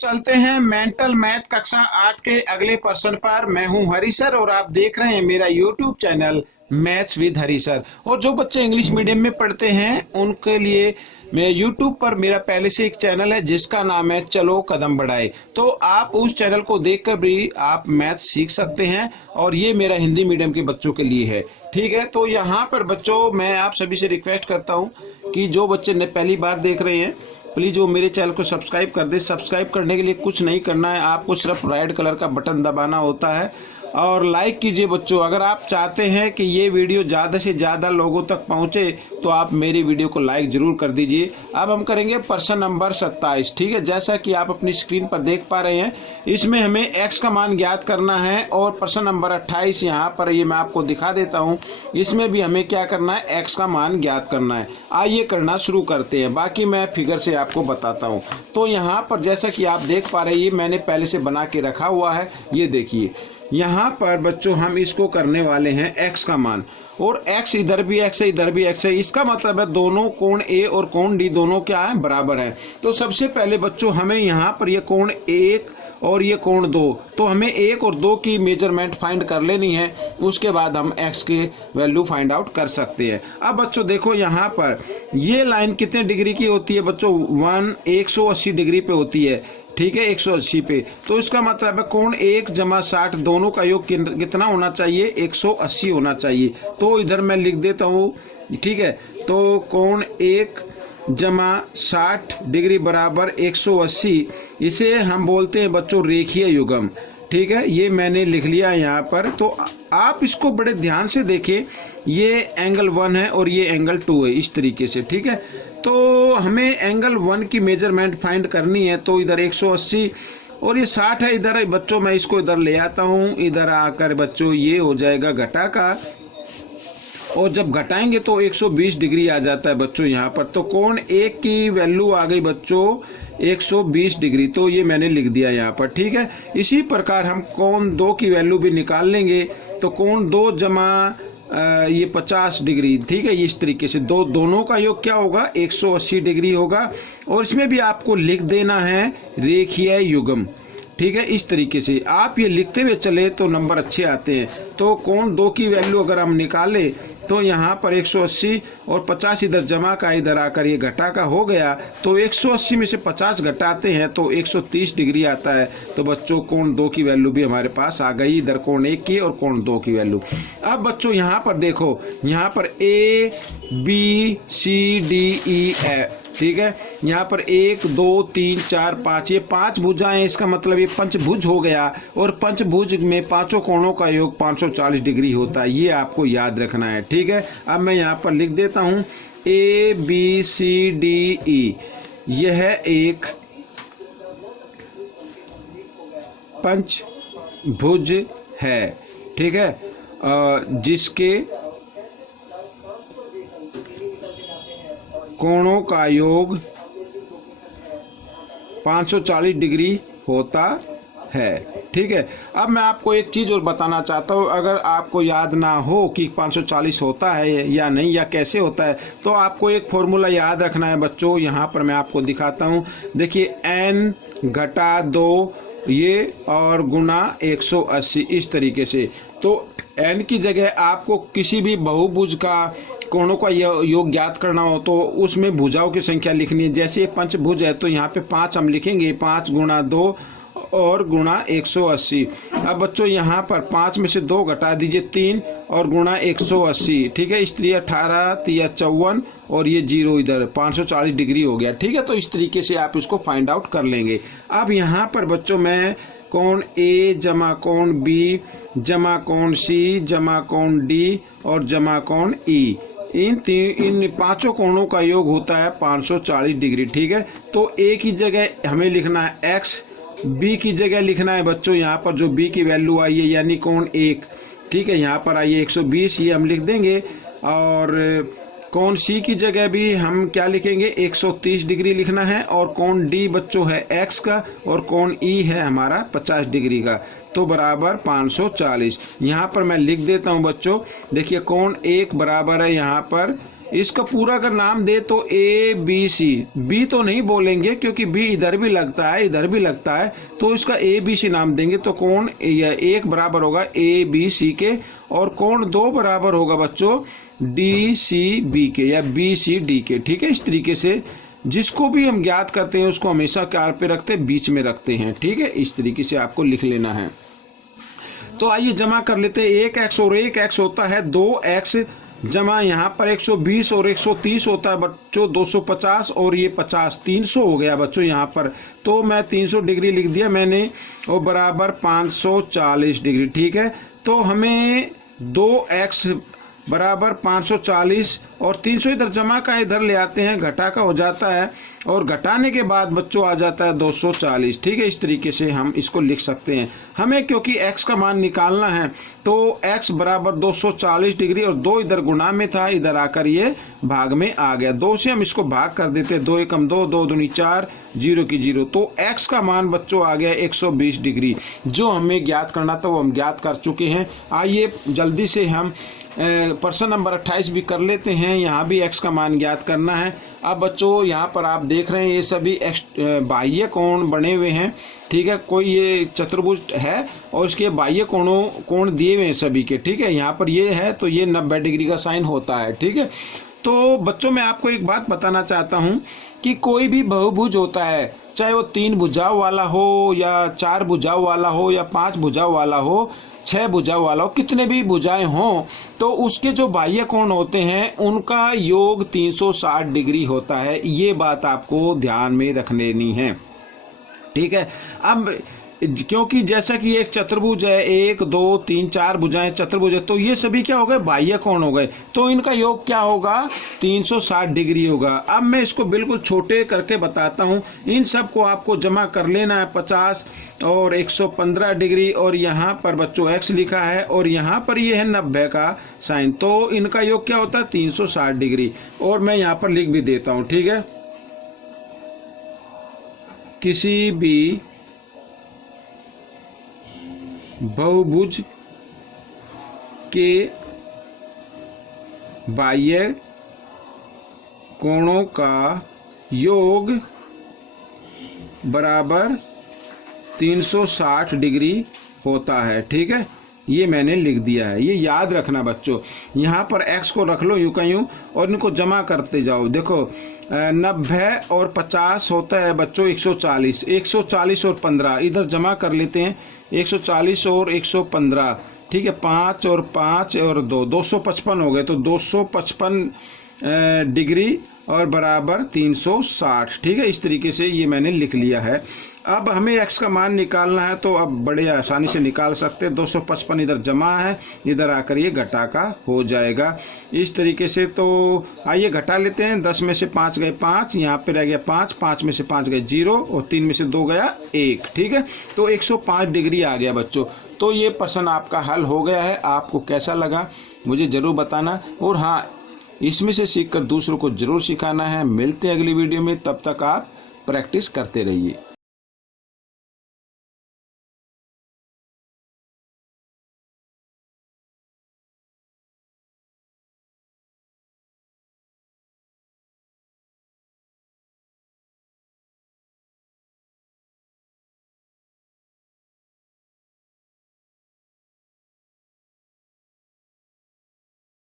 चलते हैं mental math कक्षा 8 के अगले प्रश्न पर। मैं हूं हरी सर और आप देख रहे हैं मेरा YouTube channel maths with Hari sir. और जो बच्चे इंग्लिश मीडियम में पढ़ते हैं उनके लिए मैं यूट्यूब पर मेरा पहले से एक चैनल है जिसका नाम है चलो कदम बढ़ाए। तो आप उस चैनल को देखकर भी आप मैथ्स सीख सकते हैं और ये मेरा हिंदी मीडियम के बच्चों के लिए है। ठीक है, तो यहाँ पर बच्चों मैं आप सभी से रिक्वेस्ट करता हूँ कि जो बच्चे पहली बार देख रहे हैं प्लीज़ वो मेरे चैनल को सब्सक्राइब कर दे। सब्सक्राइब करने के लिए कुछ नहीं करना है, आपको सिर्फ रेड कलर का बटन दबाना होता है और लाइक कीजिए बच्चों। अगर आप चाहते हैं कि ये वीडियो ज़्यादा से ज़्यादा लोगों तक पहुँचे तो आप मेरी वीडियो को लाइक ज़रूर कर दीजिए। अब हम करेंगे प्रश्न नंबर 27। ठीक है, जैसा कि आप अपनी स्क्रीन पर देख पा रहे हैं इसमें हमें x का मान ज्ञात करना है और प्रश्न नंबर 28 यहाँ पर ये मैं आपको दिखा देता हूँ। इसमें भी हमें क्या करना है, x का मान ज्ञात करना है। आइए करना शुरू करते हैं, बाकी मैं फिगर से आपको बताता हूँ। तो यहाँ पर जैसा कि आप देख पा रहे हैं ये मैंने पहले से बना के रखा हुआ है। ये देखिए यहाँ पर बच्चों हम इसको करने वाले हैं x का मान, और x इधर भी x है इधर भी x है। इसका मतलब है दोनों कोण A और कोण D दोनों क्या है, बराबर है। तो सबसे पहले बच्चों हमें यहाँ पर ये कोण 1 और ये कोण 2, तो हमें 1 और 2 की मेजरमेंट फाइंड कर लेनी है। उसके बाद हम x के वैल्यू फाइंड आउट कर सकते हैं। अब बच्चों देखो यहाँ पर ये लाइन कितने डिग्री की होती है बच्चों, 180 डिग्री पे होती है। ठीक है, 180 पे। तो इसका मतलब है कोण 1 जमा 60 दोनों का योग कितना होना चाहिए, 180 होना चाहिए। तो इधर मैं लिख देता हूँ। ठीक है, तो कोण 1 जमा 60 डिग्री बराबर 180, इसे हम बोलते हैं बच्चों रेखीय युग्म। ठीक है, ये मैंने लिख लिया यहाँ पर। तो आप इसको बड़े ध्यान से देखें, ये एंगल 1 है और ये एंगल 2 है, इस तरीके से। ठीक है, तो हमें एंगल 1 की मेजरमेंट फाइंड करनी है। तो इधर 180 और ये 60 है इधर बच्चों। मैं इसको इधर ले आता हूँ, इधर आकर बच्चों ये हो जाएगा घटा का, और जब घटाएंगे तो 120 डिग्री आ जाता है बच्चों यहाँ पर। तो कोण 1 की वैल्यू आ गई बच्चों 120 डिग्री, तो ये मैंने लिख दिया यहाँ पर। ठीक है, इसी प्रकार हम कोण 2 की वैल्यू भी निकाल लेंगे। तो कोण 2 जमा ये 50 डिग्री। ठीक है, इस तरीके से दोनों का योग क्या होगा, 180 डिग्री होगा। और इसमें भी आपको लिख देना है रेखीय युग्म। ठीक है, इस तरीके से आप ये लिखते हुए चले तो नंबर अच्छे आते हैं। तो कोण 2 की वैल्यू अगर हम निकालें तो यहाँ पर 180 और 50 इधर जमा का इधर आकर ये घटा का हो गया। तो 180 में से 50 घटाते हैं तो 130 डिग्री आता है। तो बच्चों कोण 2 की वैल्यू भी हमारे पास आ गई, इधर कोण 1 की और कोण 2 की वैल्यू। अब बच्चों यहाँ पर देखो, यहाँ पर A B C D E F। ठीक है, यहाँ पर 1 2 3 4 5 ये 5 भुजाएं, इसका मतलब ये पंचभुज हो गया। और पंचभुज में पांचों कोणों का योग 540 डिग्री होता है, ये आपको याद रखना है। ठीक है, अब मैं यहाँ पर लिख देता हूँ A B C D E, यह एक पंचभुज है। ठीक है, जिसके कोणों का योग 540 डिग्री होता है। ठीक है, अब मैं आपको एक चीज़ और बताना चाहता हूँ। अगर आपको याद ना हो कि 540 होता है या नहीं या कैसे होता है, तो आपको एक फॉर्मूला याद रखना है बच्चों। यहाँ पर मैं आपको दिखाता हूँ, देखिए n घटा 2 ये और गुना 180, इस तरीके से। तो n की जगह आपको किसी भी बहुभुज का कोणों का योग ज्ञात करना हो तो उसमें भुजाओं की संख्या लिखनी है। जैसे ये पंचभुज है तो यहाँ पे 5 हम लिखेंगे, 5 गुणा 2 और गुणा 180। अब बच्चों यहाँ पर 5 में से 2 घटा दीजिए, 3 और गुणा 180। ठीक है, इसलिए 18 3 54 और ये 0 इधर 540 डिग्री हो गया। ठीक है, तो इस तरीके से आप इसको फाइंड आउट कर लेंगे। अब यहाँ पर बच्चों मैं कोण A जमा कोण B जमा कोण C जमा कोण D और जमा कोण E, इन पांचों कोणों का योग होता है 540 डिग्री। ठीक है, तो A की जगह हमें लिखना है x, B की जगह लिखना है बच्चों यहाँ पर जो B की वैल्यू आई है यानी कोण 1। ठीक है, यहाँ पर आई है 120, ये हम लिख देंगे। और कोण C की जगह भी हम क्या लिखेंगे, 130 डिग्री लिखना है। और कोण D बच्चों है x का और कोण E है हमारा 50 डिग्री का, तो बराबर 540। यहाँ पर मैं लिख देता हूँ बच्चों, देखिए कोण 1 बराबर है यहाँ पर इसका पूरा अगर नाम दे तो ए बी सी, बी तो नहीं बोलेंगे क्योंकि बी इधर भी लगता है इधर भी लगता है, तो इसका ए बी सी नाम देंगे। तो कोण एक बराबर होगा ए बी सी के, और कोण दो बराबर होगा बच्चों डी सी बी के या बी सी डी के। ठीक है, इस तरीके से जिसको भी हम ज्ञात करते हैं उसको हमेशा क्या पे रखते हैं, बीच में रखते हैं। ठीक है, इस तरीके से आपको लिख लेना है। तो आइए जमा कर लेते हैं। 1x और 1x होता है 2x, जमा यहाँ पर 120 और 130 होता है बच्चों 250, और ये 50 300 हो गया बच्चों यहाँ पर। तो मैं 300 डिग्री लिख दिया मैंने, और बराबर 540 डिग्री। ठीक है, तो हमें 2x बराबर 540 और 300 इधर जमा का इधर ले आते हैं, घटा का हो जाता है, और घटाने के बाद बच्चों आ जाता है 240। ठीक है, इस तरीके से हम इसको लिख सकते हैं। हमें क्योंकि x का मान निकालना है तो x बराबर 240 डिग्री, और 2 इधर गुणा में था, इधर आकर ये भाग में आ गया। 2 से हम इसको भाग कर देते हैं, 2 एकम 2, 2 दूनी 4, 0 की 0। तो x का मान बच्चों आ गया 120 डिग्री। जो हमें ज्ञात करना था वो हम ज्ञात कर चुके हैं। आइए जल्दी से हम प्रश्न नंबर 28 भी कर लेते हैं। यहाँ भी x का मान ज्ञात करना है। अब बच्चों यहाँ पर आप देख रहे हैं ये सभी बाह्य कोण बने हुए हैं। ठीक है, कोई ये चतुर्भुज है और इसके बाह्य कोण दिए हुए हैं सभी के। ठीक है, यहाँ पर ये है तो ये 90 डिग्री का साइन होता है। ठीक है, तो बच्चों मैं आपको एक बात बताना चाहता हूँ कि कोई भी बहुभुज होता है, चाहे वो 3 भुजाओं वाला हो या 4 भुजाओं वाला हो या 5 भुजाओं वाला हो, 6 भुजाओं वाला हो, कितने भी भुजाएं हों, तो उसके जो बाह्य कोण होते हैं उनका योग 360 डिग्री होता है। ये बात आपको ध्यान में रख लेनी है। ठीक है, अब क्योंकि जैसा कि एक चतुर्भुज है, 1 2 3 4 भुजाएं चतुर्भुज है, तो ये सभी क्या हो गए, बाह्य कोण हो गए, तो इनका योग क्या होगा, 360 डिग्री होगा। अब मैं इसको बिल्कुल छोटे करके बताता हूँ। इन सब को आपको जमा कर लेना है, 50 और 115 डिग्री, और यहाँ पर बच्चों x लिखा है, और यहाँ पर ये है 90 का साइन, तो इनका योग क्या होता है 360 डिग्री। और मैं यहाँ पर लिख भी देता हूँ। ठीक है, किसी भी बहुभुज के बाह्य कोणों का योग बराबर 360 डिग्री होता है। ठीक है, ये मैंने लिख दिया है, ये याद रखना बच्चों। यहाँ पर x को रख लो यूं का यूं और इनको जमा करते जाओ। देखो 90 और 50 होता है बच्चों 140, 140 और 15 इधर जमा कर लेते हैं, 140 और 115। ठीक है, 5 और 5 और 2, 255 हो गए, तो 255 डिग्री और बराबर 360। ठीक है, इस तरीके से ये मैंने लिख लिया है। अब हमें x का मान निकालना है, तो अब बड़े आसानी से निकाल सकते हैं। 255 इधर जमा है, इधर आकर ये घटा का हो जाएगा इस तरीके से। तो आइए घटा लेते हैं। 10 में से 5 गए 5, यहाँ पे रह गया 5, 5 में से 5 गए 0, और 3 में से 2 गया 1। ठीक है, तो 105 डिग्री आ गया बच्चों। तो ये प्रश्न आपका हल हो गया है। आपको कैसा लगा मुझे ज़रूर बताना, और हाँ, इसमें से सीखकर दूसरों को ज़रूर सिखाना है। मिलते हैं अगली वीडियो में, तब तक आप प्रैक्टिस करते रहिए।